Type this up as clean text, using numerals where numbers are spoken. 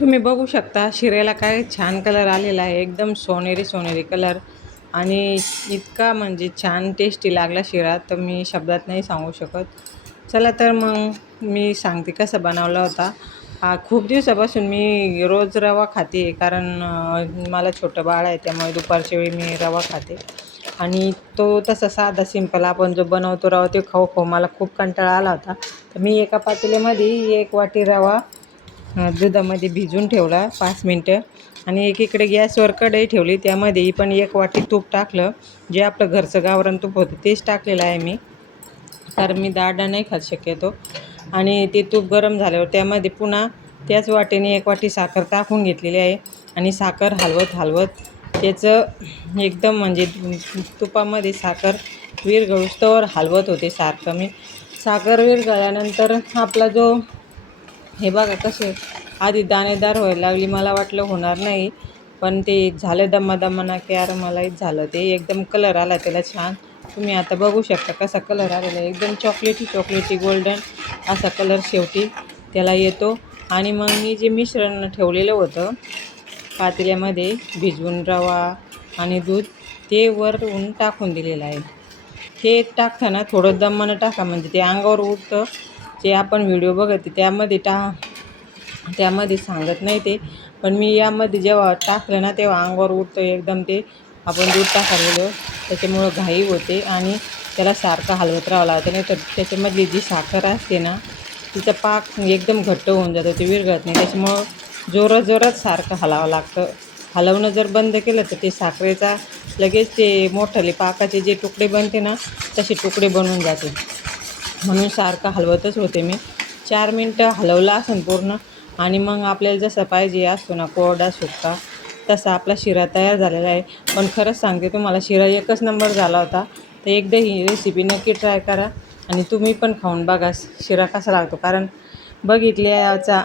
तुम्ही बघू शकता शिऱ्याला काय छान कलर आलेला आहे, एकदम सोनेरी सोनेरी कलर. आणि इतका म्हणजे छान टेस्टी लागला शिरा, तर मी शब्दात नाही सांगू शकत. चला तर मग मी सांगते कसा बनवला होता. खूप दिवसापासून मी रोज रवा खाते, कारण मला छोटं बाळ आहे, त्यामुळे दुपारच्या वेळी मी रवा खाते. आणि तो तसा साधा सिंपल आपण जो बनवतो रवा, ते खाऊ खाऊ मला खूप कंटाळा आला होता. तर मी एका पातेल्यामध्ये 1 वाटी रवा दुधामध्ये भिजून ठेवला 5 मिनटं. आणि एकीकडे गॅसवर कढई ठेवली, त्यामध्ये पण 1 वाटी तूप टाकलं. जे आपलं घरचं गावरान तूप होतं तेच टाकलेलं आहे मी, कारण मी डाळडा नाही खात शक्यतो. आणि ते तूप गरम झाल्यावर त्यामध्ये पुन्हा त्याच वाटीने 1 वाटी साखर टाकून घेतलेली आहे. आणि साखर हलवत हलवत त्याचं एकदम म्हणजे तुपामध्ये साखर विरघळूस्तोवर हलवत होते सारखं मी. साखर विरघळल्यानंतर आपला जो, हे बघा कसे आधी दाणेदार व्हायला लागली, मला वाटलं होणार नाही, पण ते झालं दम्मा की यार मलाच झालं. ते एकदम कलर आला त्याला छान. तुम्ही आता बघू शकता कसा कलर आलेला आहे, एकदम चॉकलेटी गोल्डन असा कलर शेवटी त्याला येतो. आणि मग मी जे मिश्रण ठेवलेलं होतं पातेल्यामध्ये भिजवून रवा आणि दूध, ते वरून टाकून दिलेलं आहे. हे टाकताना थोडं दमानं टाका, म्हणजे ते अंगावर उठतं. जे आपण व्हिडिओ बघते त्यामध्ये सांगत नाही ते, पण मी यामध्ये जेव्हा टाकलं ना तेव्हा अंगावर उठतं एकदम. ते आपण दूध टाकायला गेलो त्याच्यामुळं घाई होते आणि त्याला सारखं हलवत राहावं लागतं, नाही तर त्याच्यामधली जी साखर असते ना तिचा पाक एकदम घट्ट होऊन जातं, ते विरघळत नाही. त्याच्यामुळं जोरात सारखं हलावं लागतं. हलवणं जर बंद केलं तर ते साखरेचा लगेच ते मोठाले पाकाचे जे तुकडे बनते ना तसे तुकडे बनून जाते. म्हणून सारखं हलवतच होते मी. 4 मिनटं हलवलं असेल पूर्ण, आणि मग आपल्याला जसा पाहिजे असतो ना कोरडा सुक्का, तसा आपला शिरा तयार झालेला आहे. पण खरंच सांगते तुम्हाला, शिरा एकच नंबर झाला होता. तर एकदा ही रेसिपी नक्की ट्राय करा आणि तुम्ही पण खाऊन बघा शिरा कसा लागतो, कारण बघितल्याचा